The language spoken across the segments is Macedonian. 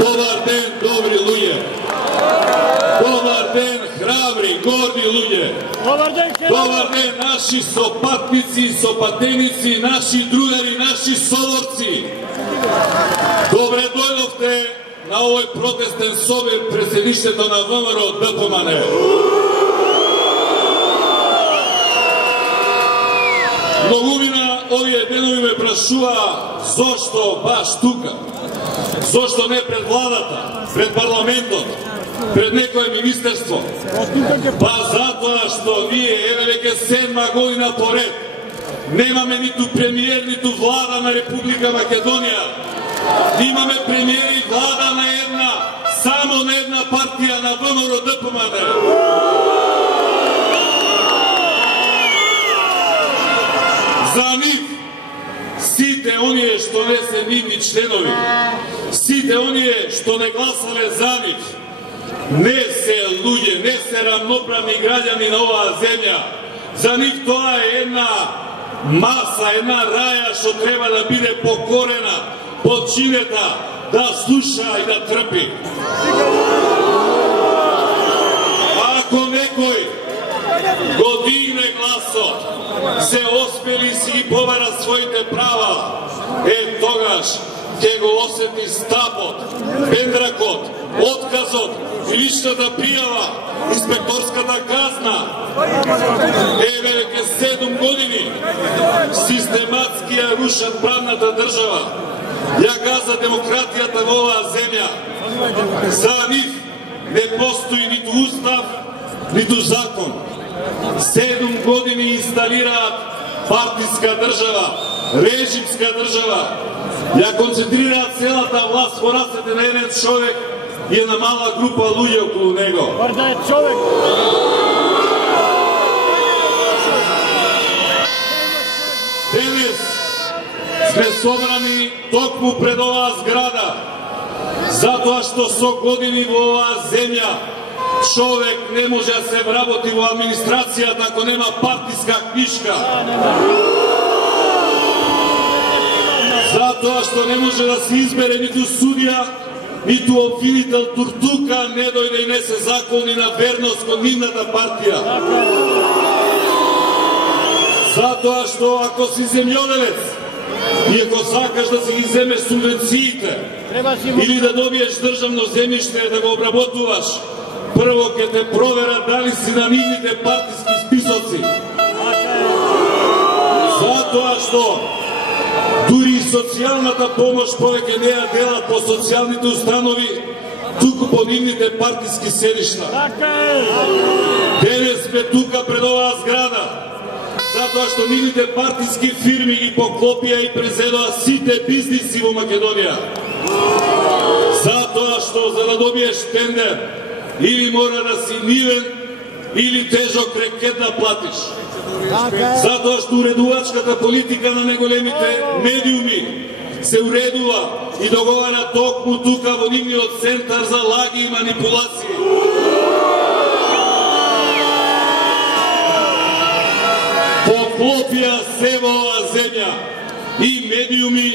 Dobar den, dobri luje. Dobar den, hrabri, gordi luje. Dobar den, naši sopatnici, sopatenici, naši drugari, naši soborci. Добре дојдовте на овој протестен собир пред седиштето на ВМРО ДПМН. Многумина овие денови ме прашува зошто баш тука, зошто не пред владата, пред парламентот, пред некое министерство. Па затоа што ние еве веќе 7 година поред немаме ниту премиер, ниту влада на Република Македонија. Имаме премиер и влада на една, само на една партија, на ВМРО ДПМН. За нив, сите оние што не се нивни членови, сите оние што не гласале за нив, не се луѓе, не се рамноправни граѓани на оваа земја. За нив тоа е една маса, една раја што треба да биде покорена, подчинета, да слуша и да трпи. Ако некој го дигне гласот, се оспели си ги побара своите права, тогаш ќе го осети стапот, пендракот, отказот, личната пријава, инспекторската казна. Еве веќе 7 години систематски ја рушат правната држава. Ја газа демократијата во оваа земја. За нив не постои ниту устав, ниту закон. 7 години инсталираат партиска држава, режимска држава. Ја концентрираат целата власт во рацете на еден човек и една мала група луѓе околу него. Денес сме собрани токму пред оваа зграда, затоа што со години во оваа земја човек не може да се вработи во администрацијата ако нема партиска книшка. Затоа што не може да се избере ниту судија, ниту обвинител тук-тука не дојде и не се закони на верност кон нивната партија. Затоа што ако си земјоделец и ако сакаш да си ги земеш субвенциите или да добиеш државно земјиште да го обработуваш, прво ќе те проверат дали си на нивните партиски списоци. Затоа што дури и социјалната помош повеќе не ја делат по социјалните установи, туку по нивните партиски седишта. Денес сме тука пред оваа зграда, затоа што нивните партиски фирми ги поклопија и презедоа сите бизниси во Македонија. Затоа што за да добиеш тендер, или мора да си нивен, или тежок рекет да платиш. Затоа што уредувачката политика на неголемите медиуми се уредува и договара токму тука во нивниот центар за лаги и манипулации. Поклопија се во оваа земја и медиуми,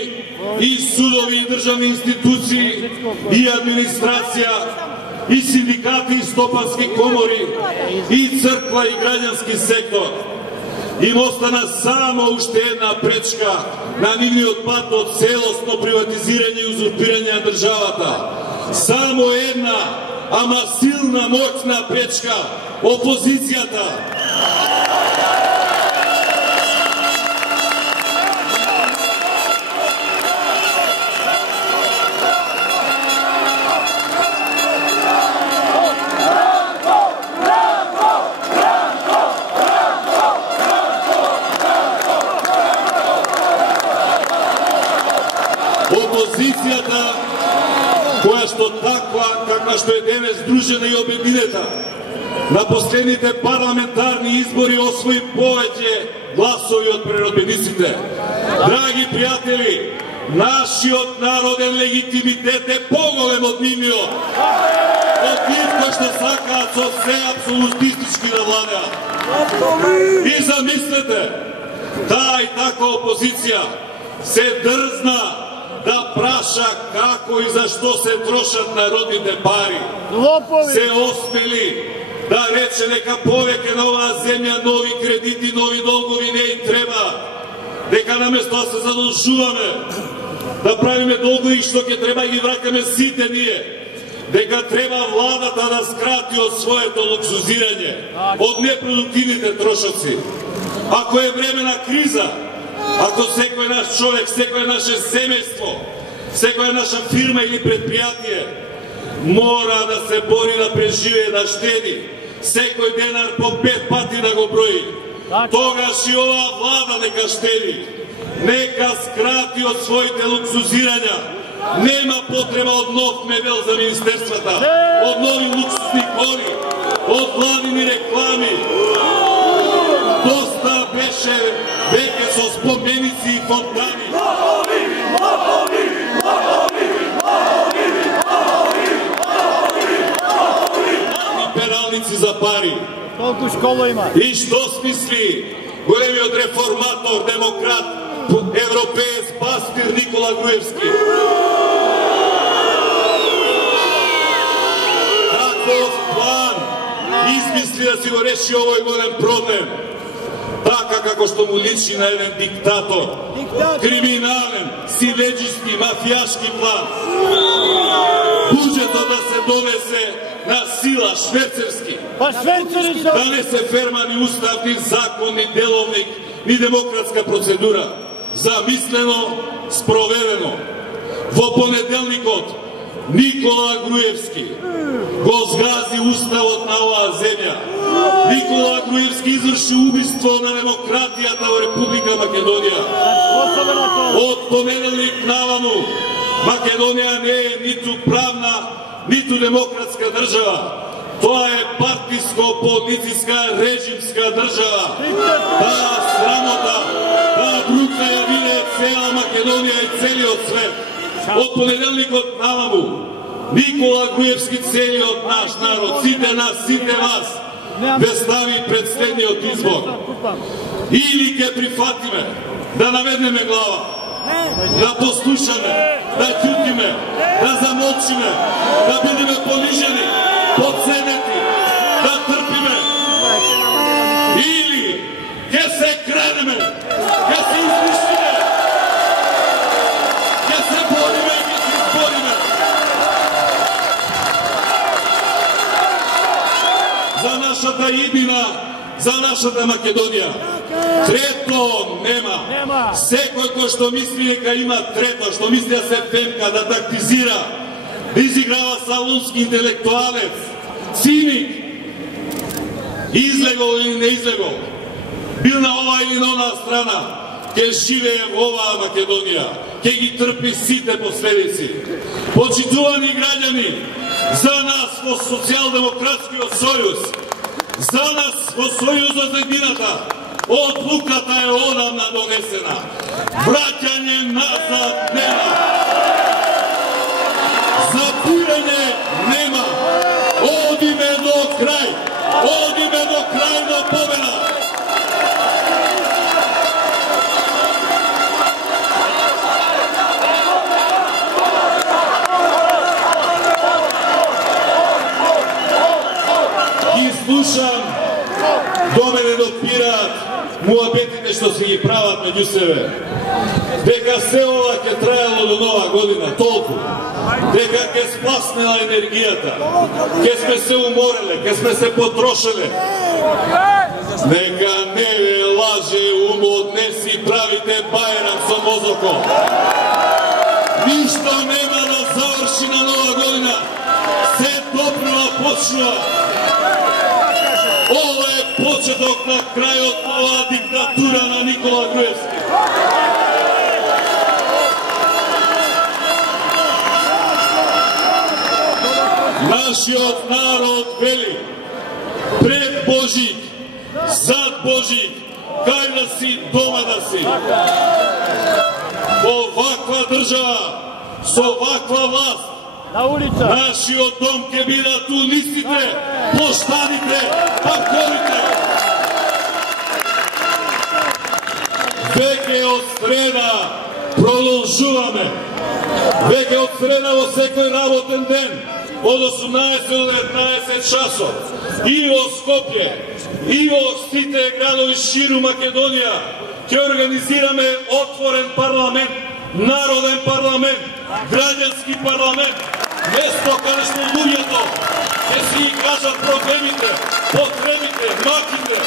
и судови, и државни институции, и администрација, и синдикати, и стопански комори, и црква, и граѓански сектор. Им остана само уште една пречка на нивниот пат од целосно приватизирање и узурпирање на државата. Само една, ама силна, моćна пречка – опозицијата. Опозицијата, која што таква, каква што е денес здружена и обединета, на последните парламентарни избори освои повеќе гласови од преродбениците. Драги пријатели, нашиот народен легитимитет е поголем од нивниот. Од нив кои што сакаат со се апсолутистички да владеат. И замислете, таа и таква опозиција се дрзна да праша како и зашто се трошат народните пари. Се осмели да рече дека повеќе на оваа земја нови кредити, нови долгови не и треба. Дека наместо да се задолжуваме, да правиме долгови што ќе треба и ги вракаме сите ние. Дека треба владата да скрати од своето луксузирање, од непродуктивните трошоци. Ако е време на криза, ако секој наш човек, секој наше семејство, секоја наша фирма или предпријатие мора да се бори да преживее, да штеди, секој денар по 5 пати да го брои, тогаш и оваа влада нека штеди, нека скрати од своите луксузирања. Нема потреба од нов мебел за министерствата, од нови луксусни коли, од владини реклами. Доста беше веќе со споменици и фонтани. Пералници за пари. Колку школа има? И што смисли големиот реформатор, демократ, европеец, пастир Никола Груевски? Каков план измисли да си го реши овој голем проблем? Така како што му личи на еден диктатор. Криминален, силеџиски, мафијашки план. Буџетот да се донесе на сила, шверцерски. Да не се ферма ни устав, ни закон, ни деловник, ни демократска процедура. Замислено, спроведено. Во понеделникот Никола Груевски го згази уставот на оваа земја. Никола Груевски изврши убиство на демократијата во Република Македонија. Од понеделник наваму Македонија не е ниту правна, ниту демократска држава. Тоа е партиско-политичка режимска држава. Таа срамота, таа брука ја виде цела Македонија и целиот свет. Од понеделникот наваму Никола Груевски, целиот наш народ, сите нас, сите вас, ве стави пред следниот избор. Или ќе прифатиме да наведнеме глава, да послушаме, да ќутиме, да замолчиме, да бидеме понижени, подценети, да трпиме. Или ќе се крадеме, ќе се измишлиме, ќе се бориме и ќе се избориме. За нашата иднина, за нашата Македонија. Трето нема. Секој кој што мисли дека има трето, што мисли да се пемка, да тактизира, да изиграва салунски интелектуалец, циник, излегол или не излегол, бил на оваа или на онаа страна, ќе живее во оваа Македонија, ќе ги трпи сите последици. Почитувани граѓани, за нас во Социјалдемократскиот сојуз, за нас во Сојузот за едината, одлуката е одамна донесена. Враќање назад нема. Запирање нема. Одиме до крај. Одиме до крај до победа. Ги слушам, до мене допираат муабетите што се ги прават меѓу себе. Дека се ова ќе траело до нова година, толку. Дека ќе спласнела енергијата. Ќе сме се умореле, ќе сме се потрошеле. Нека не ве лаже умот, не си правите бајрам со мозокот. Ништо нема да заврши на нова година. Се допрва почнува. Ова е почеток на крајот на оваа диктатура на Никола Груевски. Нашиот народ вели: пред Божик, зад Божик, кај да си, дома да си. Во ваква држава, со ваква власт, нашиот дом ќе бидат унисите, плоштаните, парковите. Веќе од среда продолжуваме Веќе од среда во секој работен ден, од 18 до 19 часов, и во Скопје, и во сите градови ширу Македонија, ќе организираме отворен парламент, народен парламент, граѓански парламент, место каде што луѓето ќе си кажат проблемите, потребите, маките.